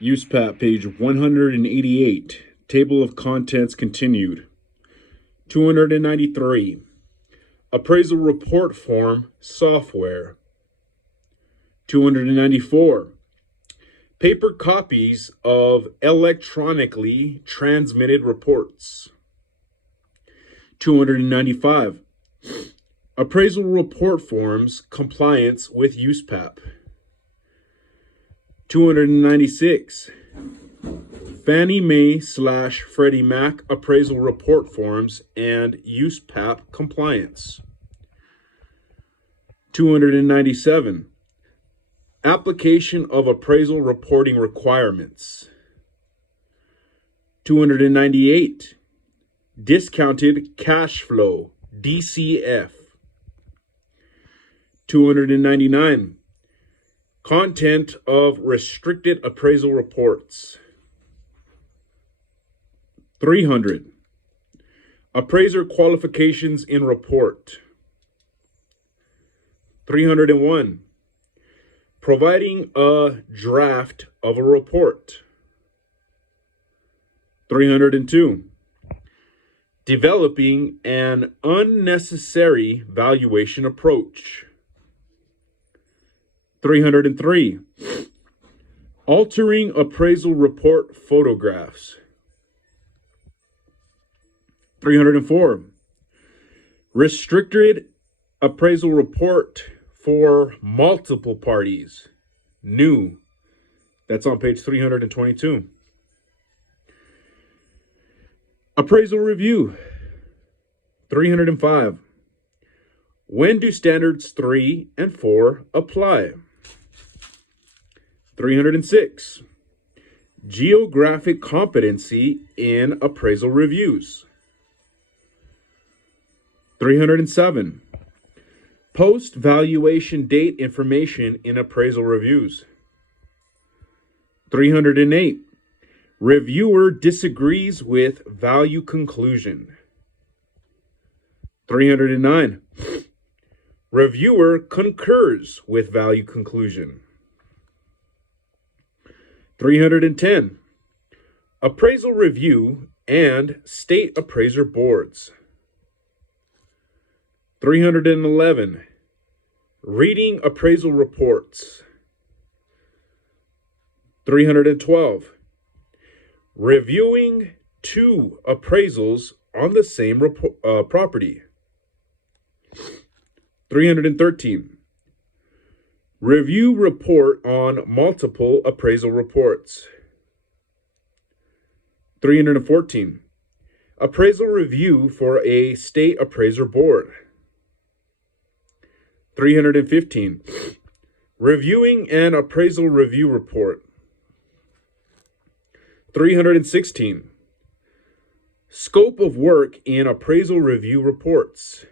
USPAP, page 188. Table of contents continued. 293. Appraisal report form software. 294. Paper copies of electronically transmitted reports. 295. Appraisal report forms compliance with USPAP. 296. Fannie Mae / Freddie Mac appraisal report forms and USPAP compliance. 297. Application of appraisal reporting requirements. 298. Discounted cash flow, DCF. 299. Content of restricted appraisal reports. 300. Appraiser qualifications in report. 301. Providing a draft of a report. 302. Developing an unnecessary valuation approach. 303. Altering appraisal report photographs. 304. Restricted appraisal report for multiple parties. New. That's on page 322. Appraisal review. 305. When do standards 3 and 4 apply? 306. Geographic competency in appraisal reviews. 307. Post-valuation date information in appraisal reviews. 308. Reviewer disagrees with value conclusion. 309. Reviewer concurs with value conclusion. 310. Appraisal review and state appraiser boards. 311. Reading appraisal reports. 312. Reviewing two appraisals on the same property. 313. Review report on multiple appraisal reports. 314. Appraisal review for a state appraiser board. 315. Reviewing an appraisal review report. 316. Scope of work in appraisal review reports.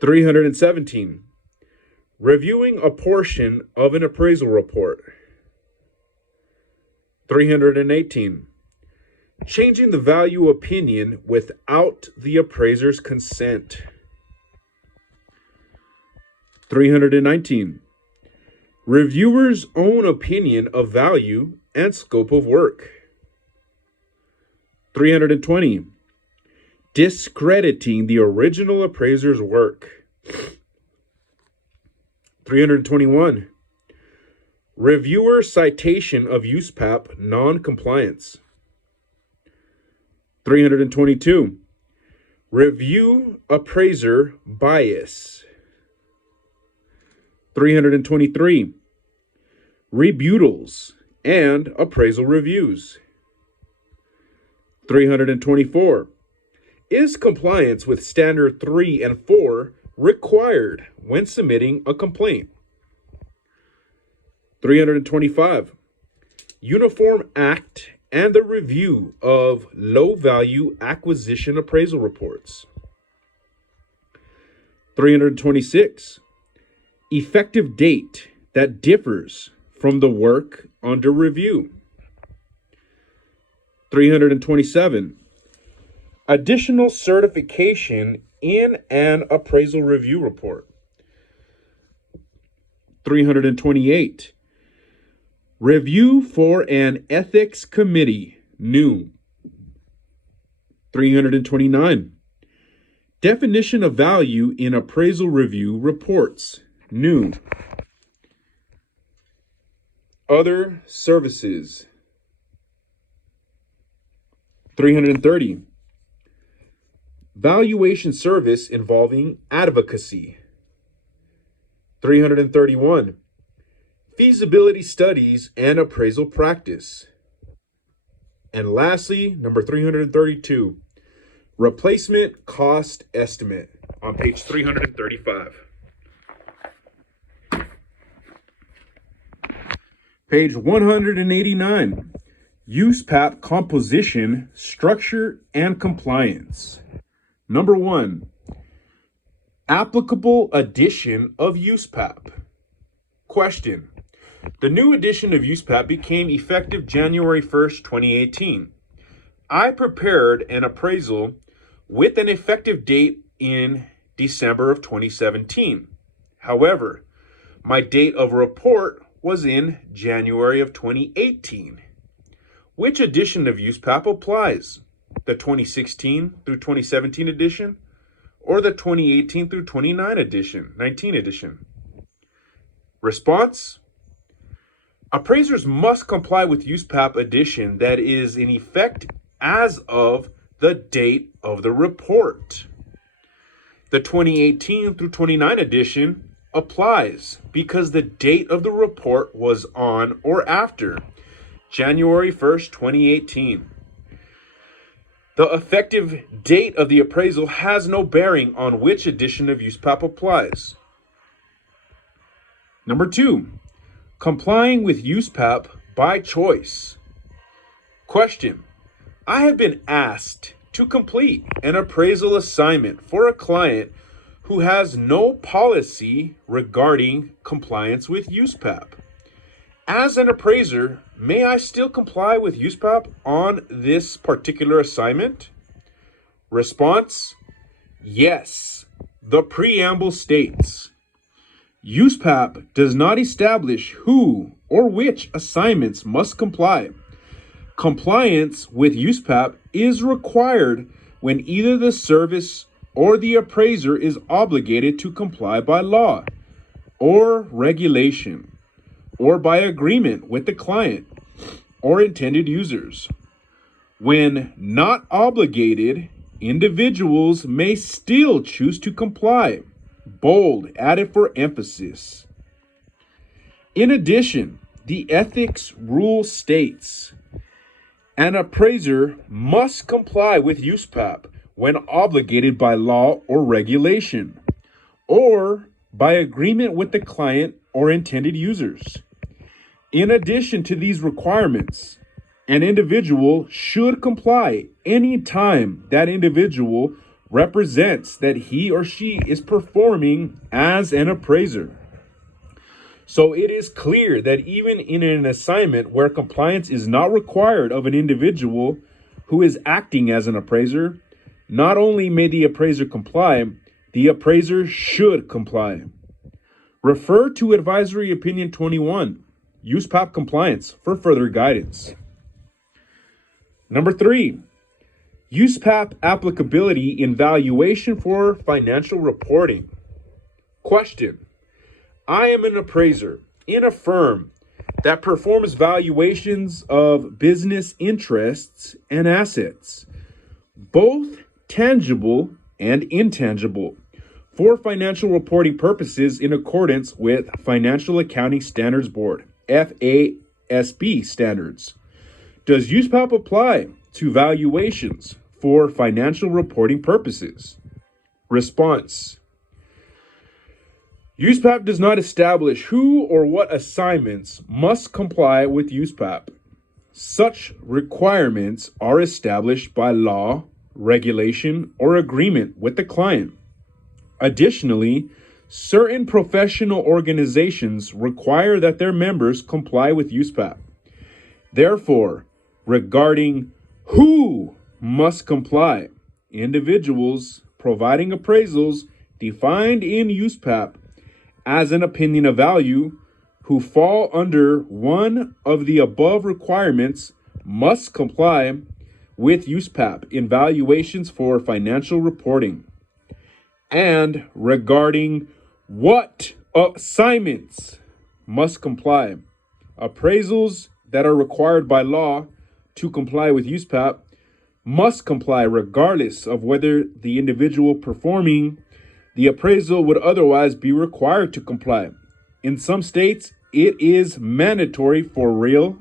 317. Reviewing a portion of an appraisal report. 318. Changing the value opinion without the appraiser's consent. 319. Reviewer's own opinion of value and scope of work. 320. Discrediting the original appraiser's work. 321. Reviewer citation of USPAP non-compliance. 322. Review appraiser bias. 323. Rebuttals and appraisal reviews. 324. Is compliance with standard 3 and 4 required when submitting a complaint? 325. Uniform Act and the review of low-value acquisition appraisal reports. 326. Effective date that differs from the work under review. 327. Additional certification in an appraisal review report. 328. Review for an ethics committee, new. 329. Definition of value in appraisal review reports, new. Other services. 330. Valuation service involving advocacy. 331. Feasibility studies and appraisal practice. And lastly, number 332, replacement cost estimate on page 335. Page 189, USPAP composition, structure, and compliance. Number 1, applicable edition of USPAP. Question. The new edition of USPAP became effective January 1st, 2018. I prepared an appraisal with an effective date in December of 2017. However, my date of report was in January of 2018. Which edition of USPAP applies? The 2016 through 2017 edition or the 2018 through 19 edition? Response? Appraisers must comply with USPAP edition that is in effect as of the date of the report. The 2018 through 29 edition applies because the date of the report was on or after January 1st, 2018. The effective date of the appraisal has no bearing on which edition of USPAP applies. Number 2. Complying with USPAP by choice. Question. I have been asked to complete an appraisal assignment for a client who has no policy regarding compliance with USPAP. As an appraiser, may I still comply with USPAP on this particular assignment? Response. Yes. The preamble states, USPAP does not establish who or which assignments must comply. Compliance with USPAP is required when either the service or the appraiser is obligated to comply by law or regulation or by agreement with the client or intended users. When not obligated, individuals may still choose to comply. Bold, added for emphasis. In addition, the ethics rule states, an appraiser must comply with USPAP when obligated by law or regulation, or by agreement with the client or intended users. In addition to these requirements, an individual should comply anytime that individual represents that he or she is performing as an appraiser. So it is clear that even in an assignment where compliance is not required of an individual who is acting as an appraiser, not only may the appraiser comply, the appraiser should comply. Refer to Advisory Opinion 21, USPAP Compliance, for further guidance. Number 3, USPAP applicability in valuation for financial reporting. Question. I am an appraiser in a firm that performs valuations of business interests and assets, both tangible and intangible, for financial reporting purposes in accordance with Financial Accounting Standards Board, FASB standards. Does USPAP apply to valuations for financial reporting purposes? Response. USPAP does not establish who or what assignments must comply with USPAP. Such requirements are established by law, regulation, or agreement with the client. Additionally, certain professional organizations require that their members comply with USPAP. Therefore, regarding who must comply, individuals providing appraisals defined in USPAP as an opinion of value who fall under one of the above requirements must comply with USPAP in valuations for financial reporting. And regarding what assignments must comply, appraisals that are required by law to comply with USPAP must comply regardless of whether the individual performing the appraisal would otherwise be required to comply. In some states, it is mandatory for real